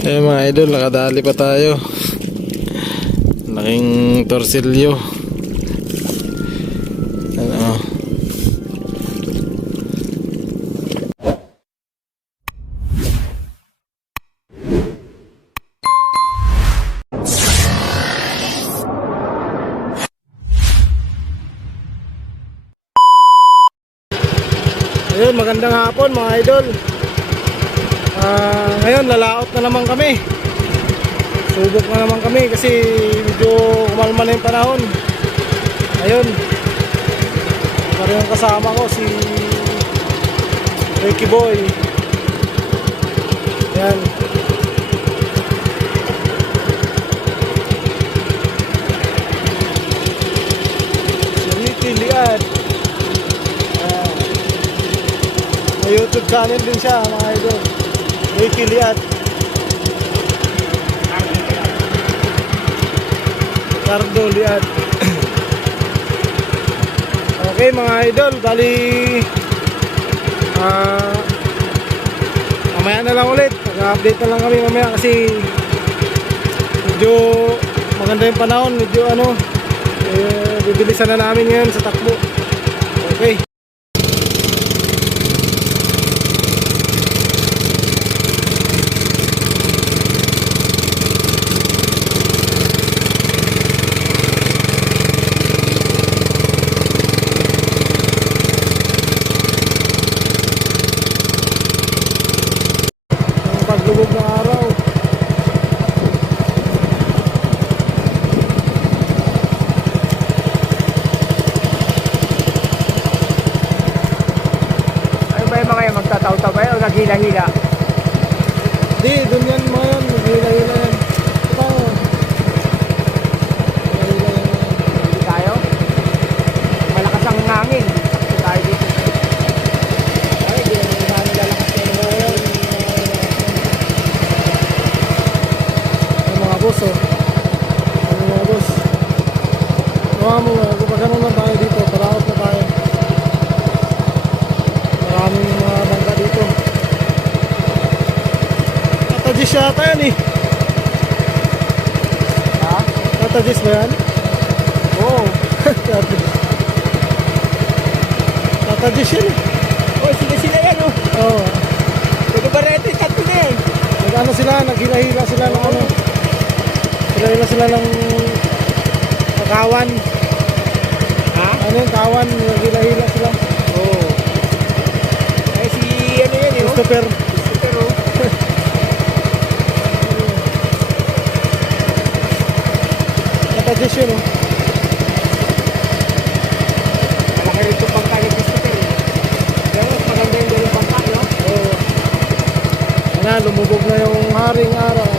Eh mga idol, nakadali pa tayo. Laking torsilyo. Ano? Ayun, magandang hapon mga idol. Ngayon lalaot na naman kami. Subok na naman kami kasi medyo kumalma na yung panahon. Ayun, parang yung kasama ko si Ricky Boy. Yan. Si Ricky Liad. May YouTube channel din siya mga idol. Ricky Liad. Ricardo Liad. Okay mga idol, bali mamaya na lang ulit. Mag-update na lang kami mamaya kasi medyo maganda yung panahon. Medyo bibilisan na namin ngayon sa takbo. Okay. Paglubog ng araw. Ano ba yung mga yan? Magtataw-taw ba yan o naghila-hila? Di, dun yan mga yan. Hila-hila yan. Ito tayo. Hila-hila yan. Hindi tayo? Malakas ang hangin. Sakto tayo dito. Ay, di naman namin lalakas yan mga yan. Ay, mga boss oh. Ay, mga boss. Kapag ganun lang tayo dito, paraot na tayo. Maraming mga bangka dito. Tatajis yata yan eh. Ha? Tatajis ba yan? Oo. Tatajis yan eh. Oh, sila yan oh. Oo. Pwede ba rin ito? Ito na eh. Nag-ano sila, naghila-hila sila ng ano. Hila-hila sila ng kawan. Ha? Ano yung kawan, naghila-hila sila. Oo. Ay si ano yan eh oh. Christopher. Christopher oh. Tatajis yun oh. Malaki rin itong bangka ni Christopher eh. Pero mas maganda yung dalawang bangka no? Oo. Ano, lumubog na yung haring araw.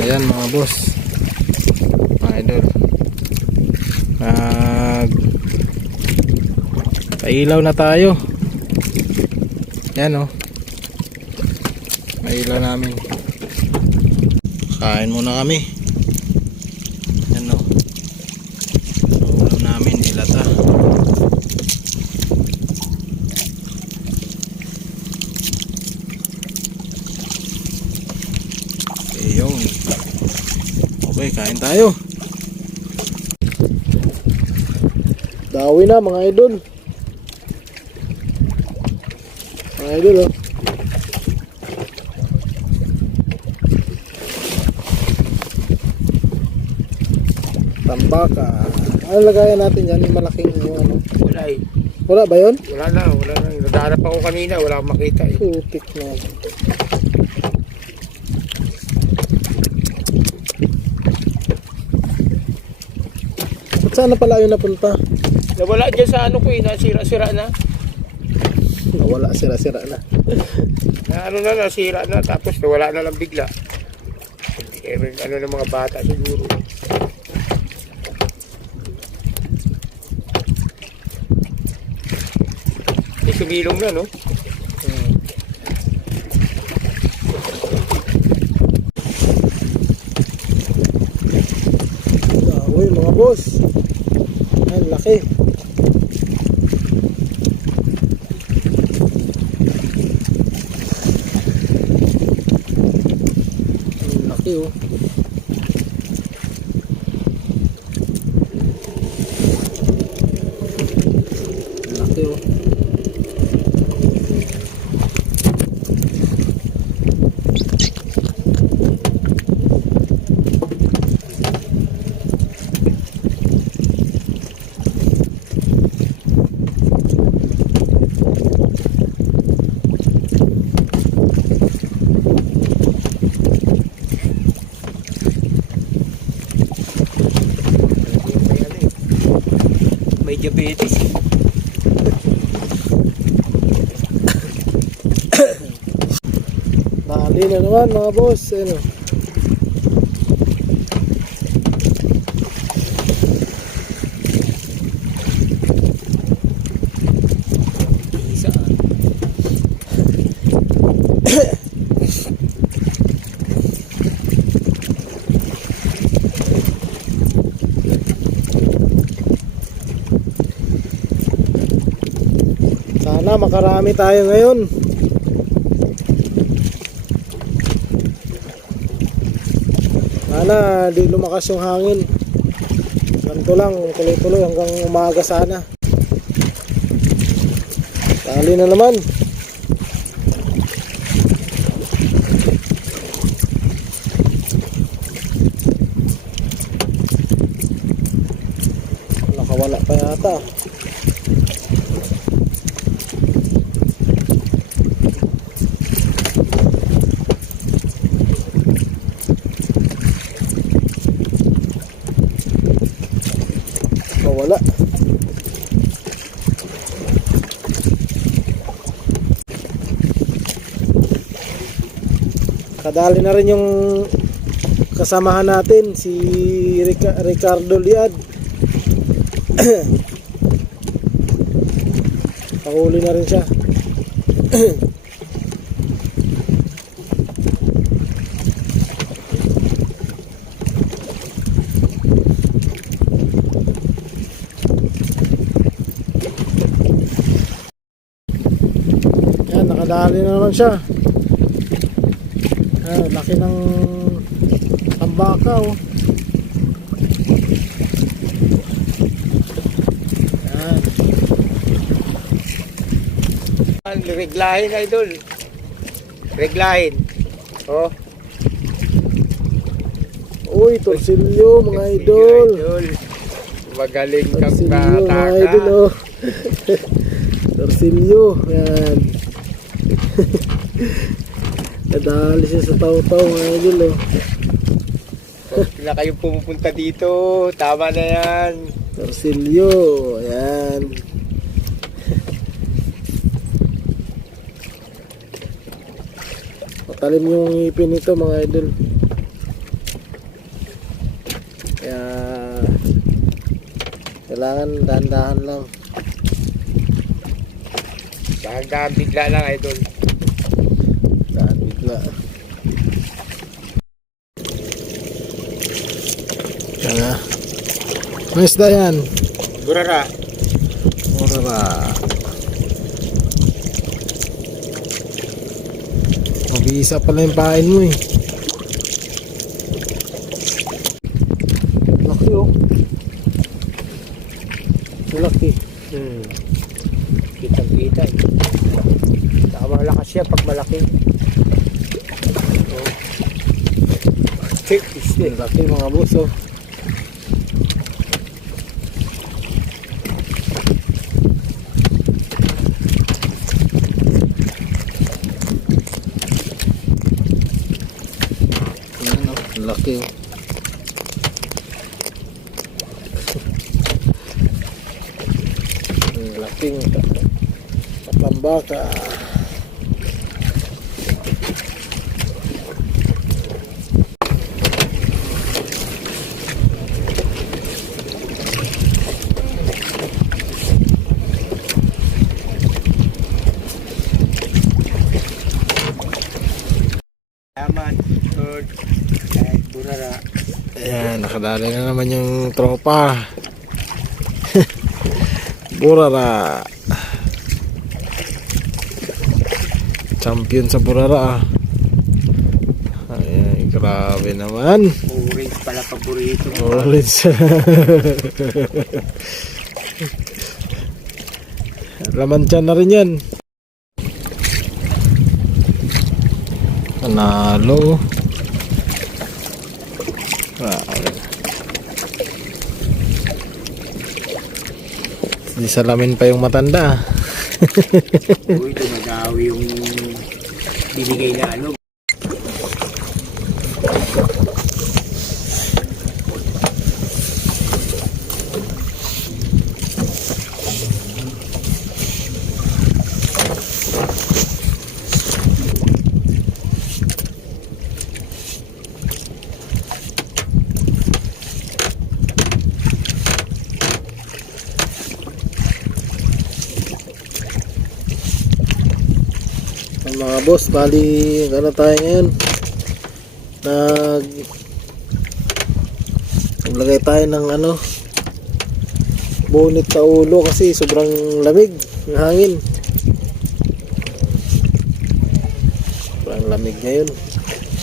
Ayan mga boss, mga idol, pailaw na tayo. Yan o, pailaw namin. Kain muna kami. Yan o, ulam namin dilata. Ayun. Okay, kain tayo. Dawi na mga idol. Mga idol oh. Tambaka. Ano lagayan natin dyan? Yung malaking yung ano. Wala eh. Wala ba yun? Wala na. Naghahanap ako kanina. Wala akong makita eh. Putik na. Saan na pala yun napunta? Nawala dyan sa ano ko eh, nasira-sira na. Nawala, sira-sira na. Na ano na, nasira na, tapos nawala na lang bigla. Ano ng mga bata siguro. May sumilong na, no? Uy, mga boss. Ang laki. Ang laki oh. Ang laki oh. May diabetes. Dali na naman mga boss. Ano? Isa. Sana makarami tayo ngayon. Sana di lumakas yung hangin. Ganito lang, tuloy-tuloy hanggang umaga sana. Dali na naman. Nakawala pa yata. Wala. Kadali na rin yung kasamahan natin si Ricardo Liad. Pahuli na rin siya. Yan, nakadali na naman siya. Laki ng tambaka oh. Yan. Reglahin, idol. Reglahin. Oh. Uy, torsilyo mga idol. Magaling kang Torsilyo mga kataka. idol oh. Torsilyo. Yan. Nadali siya sa taw-taw mga idol oh. Huwag na kayong pumupunta dito. Tama na yan. Torsilyo. Yan. Matalim yung ngipin nito mga idol. Kaya kailangan dahan-dahan lang. Dahan-dahan bigla lang, idol. Dahan bigla. Yan na. May isda yan. Burara. Orara. Mabisa pala yung pain mo eh. Laki oh. Laki. Kitang-kita. Saka malakas siya pag malaki. Oh. Laki mga boss oh. Ayan oh, laki oh. Ang laking baka. Salamat. Good. Kahit burara. Ayan, nakadali na naman yung tropa. Burara. Champion sa Burara. Ay, grabe naman. Orange pala paborito mo. Orange. Laman dyan na rin yan. Panalo. Di salamin pa yung matanda. Uy, dumadawi yung binigay na ano. Mga boss, bali ano tayo ngayon, naglagay tayo ng ano, bonnet sa ulo kasi sobrang lamig ng hangin. Sobrang lamig ngayon,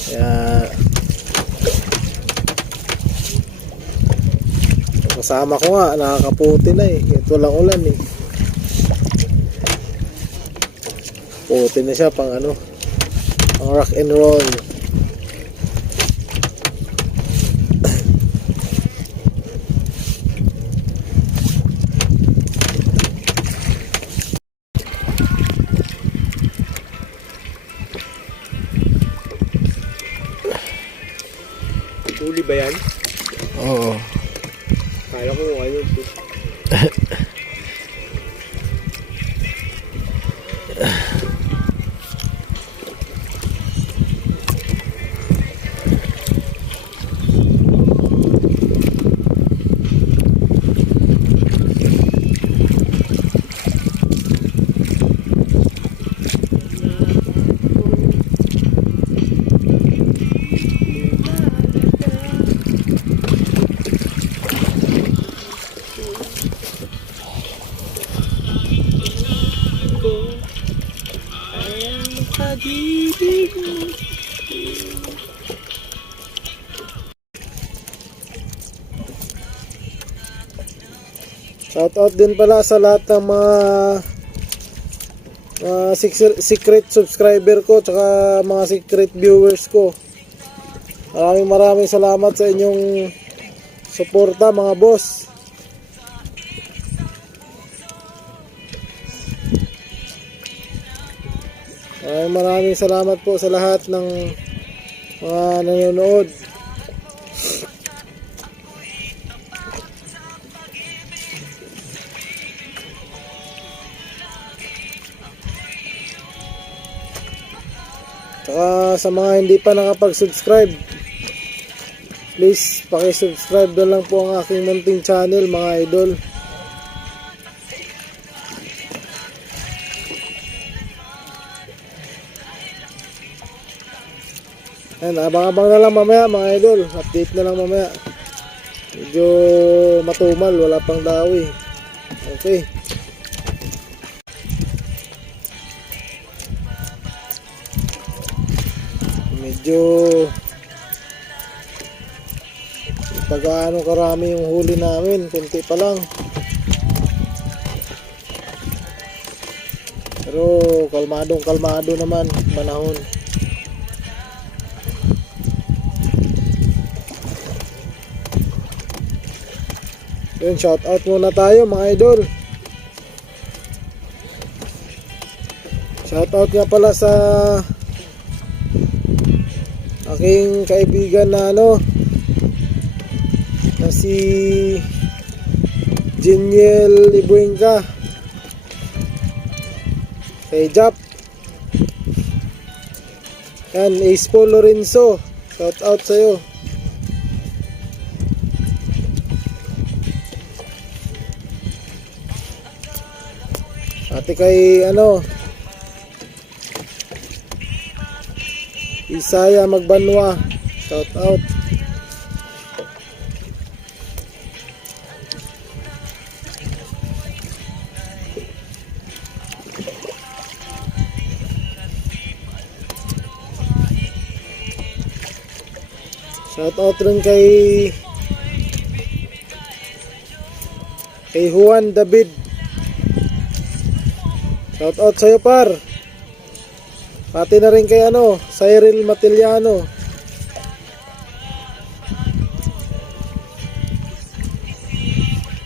kaya kasama ko nga nakakaputi na ito lang ulan puti na siya pang ano, pang rock and roll. Huli ba yan? Oo. Kala ko ano ito. Shoutout din pala sa lahat ng mga secret subscriber ko tsaka mga secret viewers ko. Maraming salamat sa inyong suporta mga boss. Maraming salamat po sa lahat ng mga nanonood. Tsaka sa mga hindi pa nakapag-subscribe, please paki-subscribe na lang po ang aking munting channel mga idol. Ayan, abang-abang na lang mamaya mga idol. Update na lang mamaya. Medyo matumal, wala pang dawi. Okay. Medyo pag-aano karami yung huli namin, kunti pa lang. Pero kalmado naman panahon. Yun, shout out muna tayo mga idol. Shout out nga pala sa aking kaibigan na na si Jeniel Ibuenga. Kay Jap. Yan, Ace Paul Lorenzo. Shout out sa'yo. Ate kay Isaya Magbanwa. Shout out. Shout out rin kay Juan David. Shout out sa'yo par. Pati na rin kay Cyril Matiliano.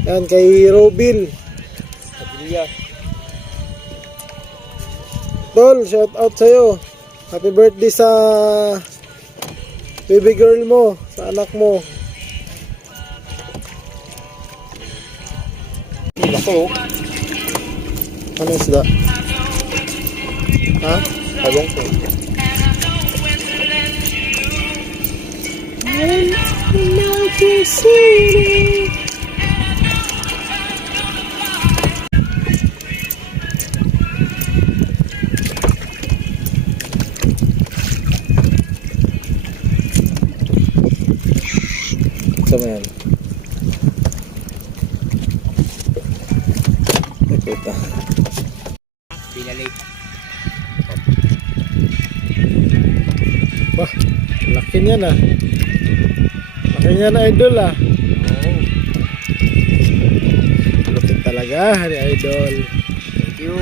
Yan kay Robil. Tol, shout out sa'yo. Happy birthday sa baby girl mo, sa anak mo. Ako, Ano isda? Ha? tabong ko. Sama yan. Ikuta. Pinalate. Bah, laki niyan ah. Laki niyan idol ah. Oo. Lupit talaga ni idol. Thank you.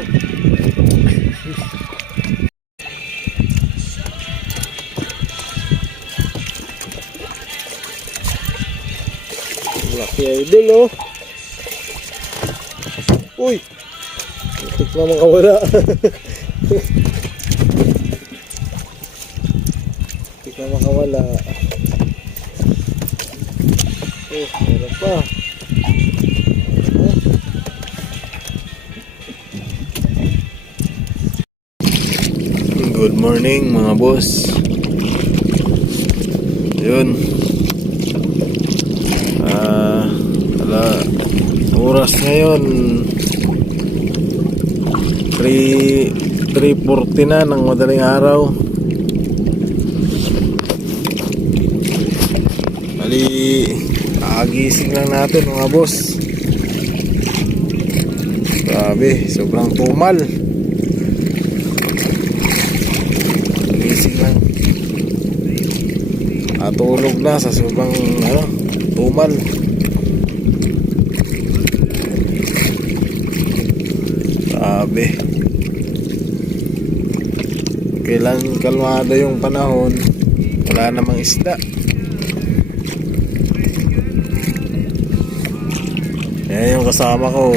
Laki idol oh. Uy. Lupit na makawala. Lupit na makawala. Oh, meron pa. Good morning mga boss. Yun. Oras ngayon 3:40 na ng madaling araw. Bali, kagising lang natin mga boss. Grabe, sobrang tumal. Gising lang. Atulog na sa sobrang tumal. Grabe. Kailan kalmado yung panahon, wala namang isda. Yan yung kasama ko.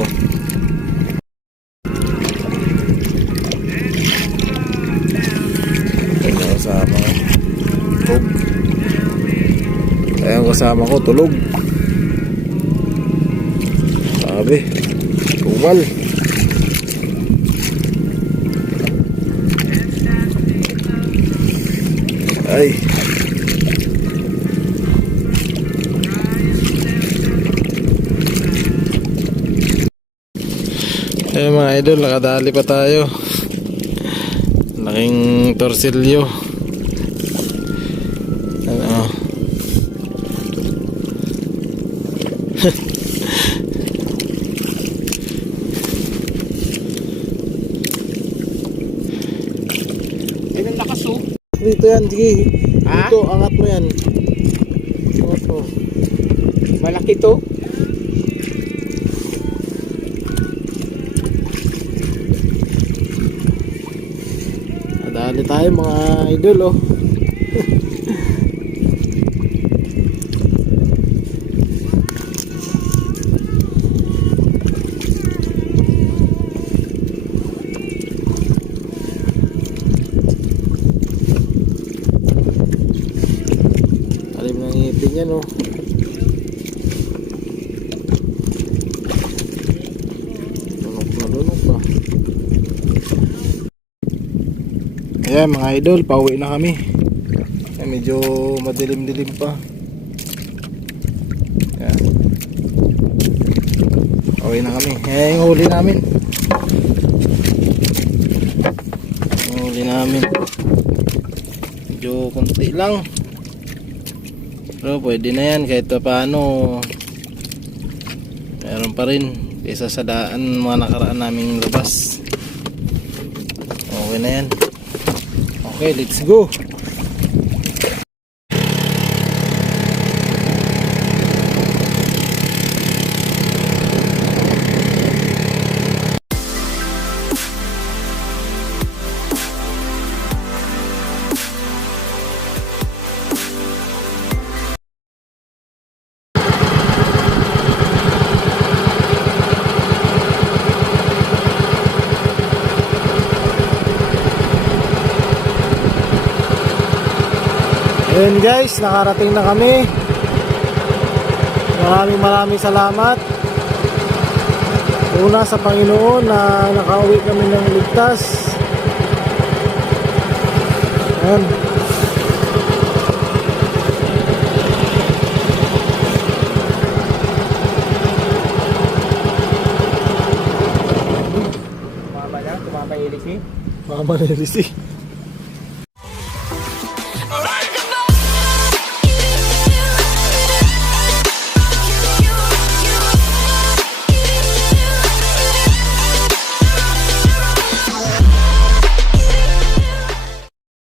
Yan yung kasama ko. Tulog. Yan yung kasama ko, tulog. Grabe. Tumal. Ay. Eh mga idol, nakadali pa tayo. Laking torsilyo. Ano? Ay, ang lakas oh. Dito yan, sige. Ha? Dito, angat mo yan. Angat mo. Malaki to. Nadali tayo mga idol oh. Alim ng ngipin yan oh. Lunok na lunok pa. Ayan mga idol, pauwi na kami. Ayan, medyo madilim-dilim pa. Ayan. Pauwi na kami. Ayan yung huli namin. Yung huli namin. Medyo konti lang. Pero pwede na yan kahit pa paano. Meron pa rin kaysa sa daan mga nakaraan naming labas. Okay na yan. Okay, let's go. Ayun guys, nakarating na kami. Maraming salamat. Una sa Panginoon na nakauwi kami ng ligtas. Ayun. Tumama na, tumama ilis eh. Mama nilisi.